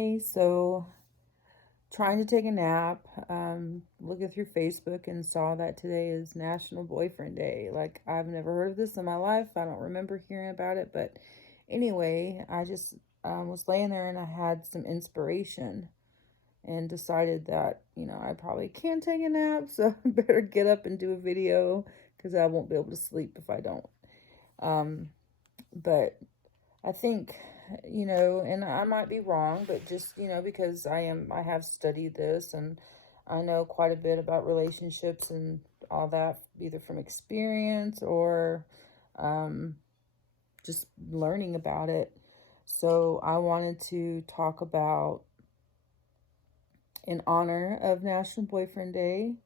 Hi. So, trying to take a nap. Looking through Facebook and saw that today is National Boyfriend Day. Like, I've never heard of this in my life. I don't remember hearing about it. But anyway, I just was laying there and I had some inspiration and decided that, I probably can take a nap. So, I better get up and do a video because I won't be able to sleep if I don't. Um, but I think, and I might be wrong, but just, because I have studied this and I know quite a bit about relationships and all that, either from experience or um, just learning about it. So I wanted to talk about, in honor of National Boyfriend Day,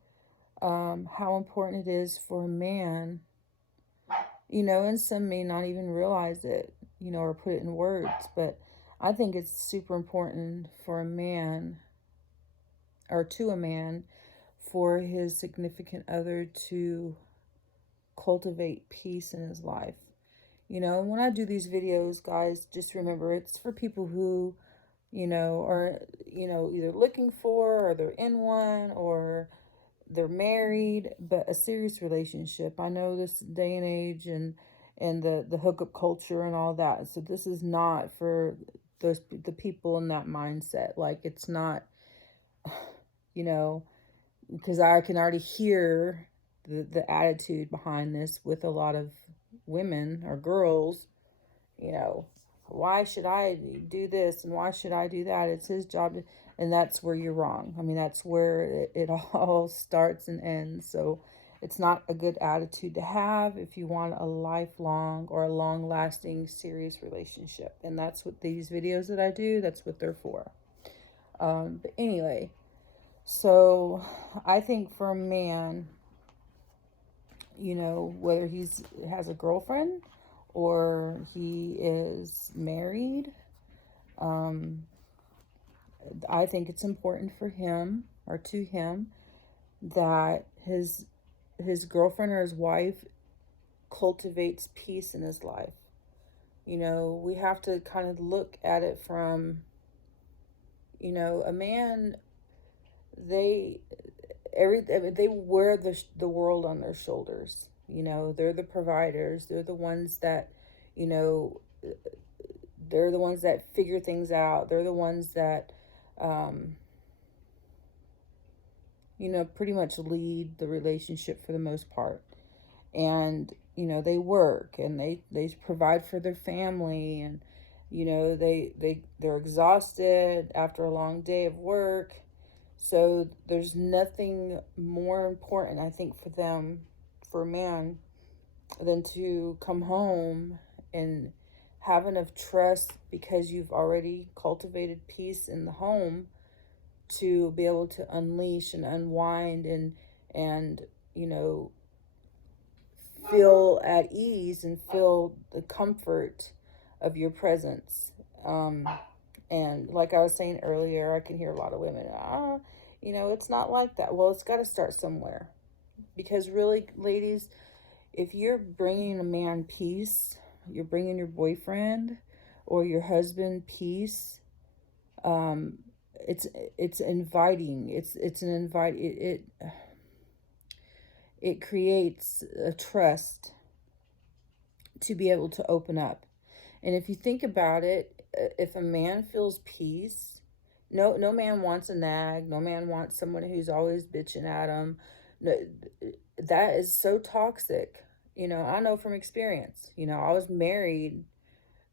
how important it is for a man, and some may not even realize it, or put it in words, but I think it's super important for a man or to a man for his significant other to cultivate peace in his life. When I do these videos, guys, just remember it's for people who, are, either looking for or they're in one or they're married, but a serious relationship. I know this day and age and the hookup culture and all that. So this is not for the people in that mindset. Like, it's not, you know, because I can already hear the attitude behind this with a lot of women or girls, you know, why should I do this and why should I do that? It's his job. And that's where you're wrong. I mean, that's where it all starts and ends. So it's not a good attitude to have if you want a lifelong or a long lasting serious relationship. And that's what these videos that I do, that's what they're for. But anyway, so I think for a man, whether he's has a girlfriend or he is married, um, I think it's important for him or to him that his girlfriend or his wife cultivates peace in his life. We have to kind of look at it from, a man, they they wear the world on their shoulders. They're the providers. They're the ones that, you know, they're the ones that figure things out. They're the ones that, um, pretty much lead the relationship for the most part. And, they work and they provide for their family and, they're exhausted after a long day of work. So there's nothing more important, I think, for them, for a man, than to come home and have enough trust because you've already cultivated peace in the home to be able to unleash and unwind and feel at ease and feel the comfort of your presence. And like I was saying earlier, I can hear a lot of women, it's not like that. Well, it's got to start somewhere. Because really, ladies, if you're bringing a man peace, you're bringing your boyfriend or your husband peace, um, it's inviting. It's an invite. It creates a trust to be able to open up. And if you think about it, if a man feels peace, no man wants a nag, no man wants someone who's always bitching at him. No, that is so toxic. I know from experience. I was married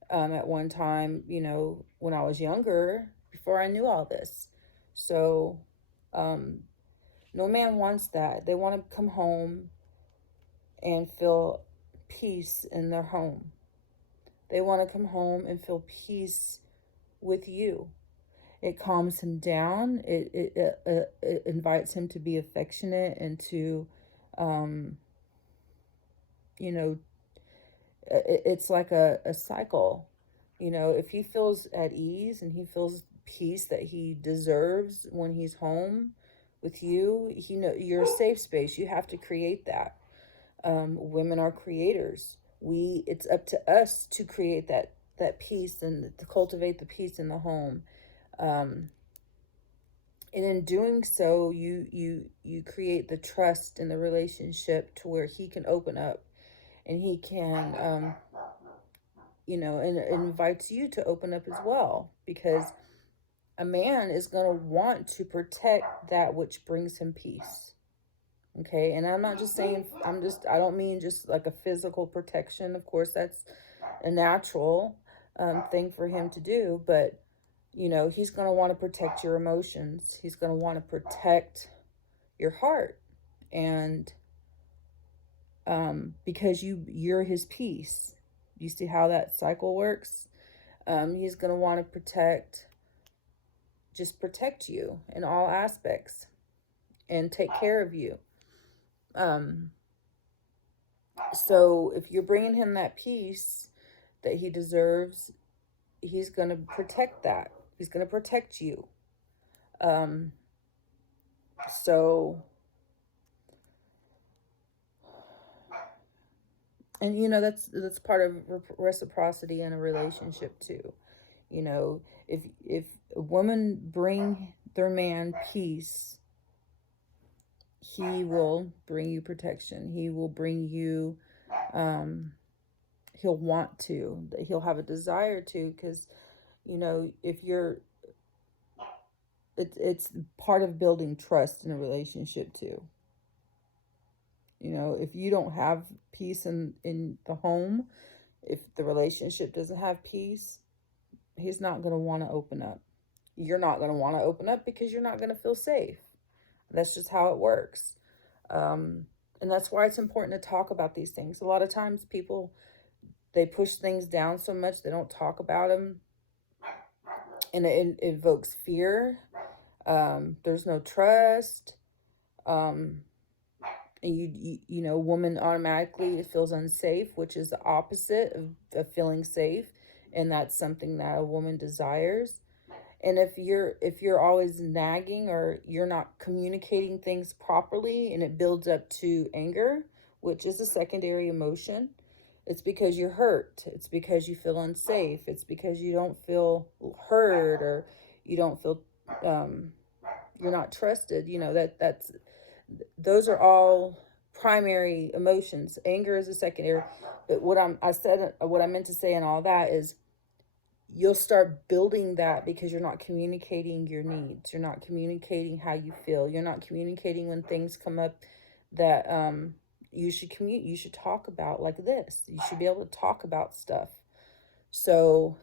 at one time, when I was younger, before I knew all this. So, no man wants that. They want to come home and feel peace in their home. They want to come home and feel peace with you. It calms him down. It invites him to be affectionate and to, um, you know, it's like a cycle. If he feels at ease and he feels peace that he deserves when he's home with you, you're a safe space. You have to create that. Women are creators. It's up to us to create that peace and to cultivate the peace in the home. And in doing so, you create the trust in the relationship to where he can open up, and he can, and it invites you to open up as well, because a man is going to want to protect that which brings him peace. Okay. And I'm not just saying, I don't mean just like a physical protection. Of course, that's a natural thing for him to do. But, he's going to want to protect your emotions. He's going to want to protect your heart. And because you're his peace. You see how that cycle works? He's going to want to protect you in all aspects and take care of you. So if you're bringing him that peace that he deserves, he's going to protect that. He's going to protect you. So, and that's part of reciprocity in a relationship too. If a woman bring their man peace, he will bring you protection. He will bring you, he'll want to, he'll have a desire to, because, if you're, it's part of building trust in a relationship too. If you don't have peace in the home, if the relationship doesn't have peace, he's not going to want to open up. You're not going to want to open up because you're not going to feel safe. That's just how it works. And that's why it's important to talk about these things. A lot of times people, they push things down so much, they don't talk about them. And it evokes fear. There's no trust. And woman automatically feels unsafe, which is the opposite of feeling safe. And that's something that a woman desires. And if you're always nagging, or you're not communicating things properly, and it builds up to anger, which is a secondary emotion, it's because you're hurt. It's because you feel unsafe. It's because you don't feel heard, or you don't feel, you're not trusted. Those are all primary emotions. Anger is a secondary. But what I meant to say in all that is, you'll start building that because you're not communicating your needs. You're not communicating how you feel. You're not communicating when things come up that you should talk about, like this. You should be able to talk about stuff. So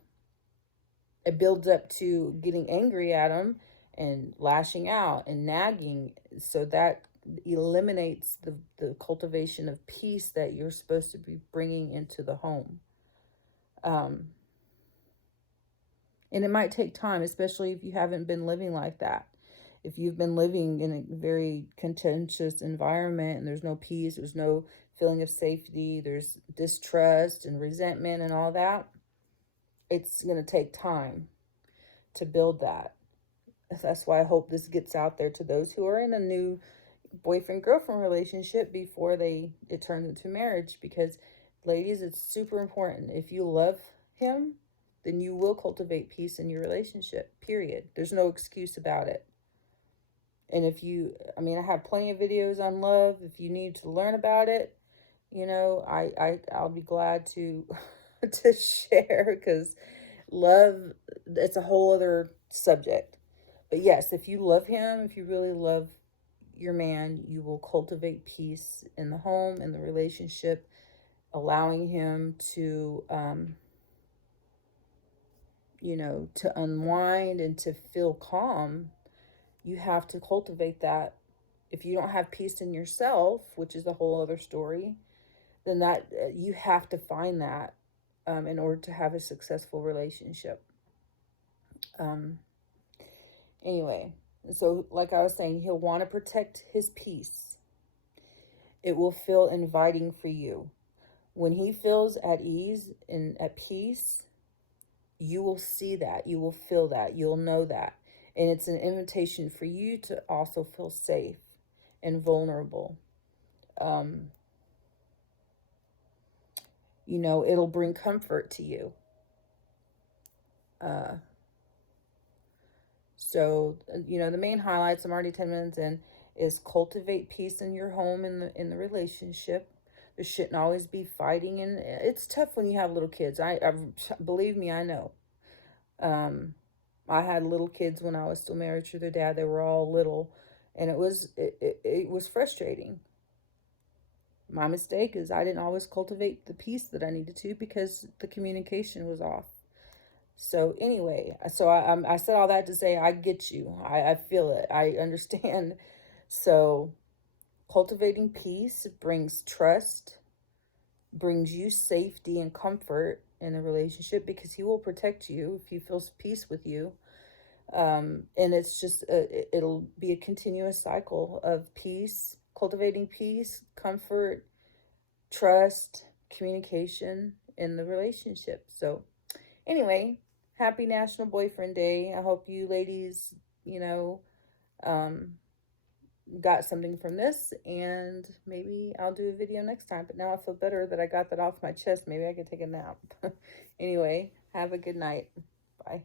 it builds up to getting angry at them and lashing out and nagging. So that eliminates the cultivation of peace that you're supposed to be bringing into the home. And it might take time, especially if you haven't been living like that. If you've been living in a very contentious environment and there's no peace, there's no feeling of safety, there's distrust and resentment and all that, it's going to take time to build that. That's why I hope this gets out there to those who are in a new boyfriend-girlfriend relationship before it turns into marriage. Because, ladies, it's super important. If you love him, then you will cultivate peace in your relationship, period. There's no excuse about it. And I have plenty of videos on love. If you need to learn about it, I'll be glad to to share, because love, it's a whole other subject. But yes, if you love him, if you really love your man, you will cultivate peace in the home, in the relationship, allowing him to to unwind and to feel calm. You have to cultivate that. If you don't have peace in yourself, which is a whole other story, then that you have to find that in order to have a successful relationship. Anyway, so like I was saying, he'll want to protect his peace. It will feel inviting for you. When he feels at ease and at peace, you will see that. You will feel that. You'll know that. And it's an invitation for you to also feel safe and vulnerable. It'll bring comfort to you. So, you know, the main highlights, I'm already 10 minutes in, is cultivate peace in your home, in the relationship. There shouldn't always be fighting, and it's tough when you have little kids. I believe me, I know. Um, I had little kids when I was still married to their dad. They were all little, and it was frustrating. My mistake is I didn't always cultivate the peace that I needed to because the communication was off. So anyway, so I said all that to say I get you. I feel it. I understand. So cultivating peace brings trust, brings you safety and comfort in a relationship because he will protect you if he feels peace with you. And it's just it'll be a continuous cycle of peace, cultivating peace, comfort, trust, communication in the relationship. So anyway, happy National Boyfriend Day. I hope you ladies, you know, um, got something from this, and maybe I'll do a video next time. But now I feel better that I got that off my chest. Maybe I could take a nap. Anyway, have a good night. Bye.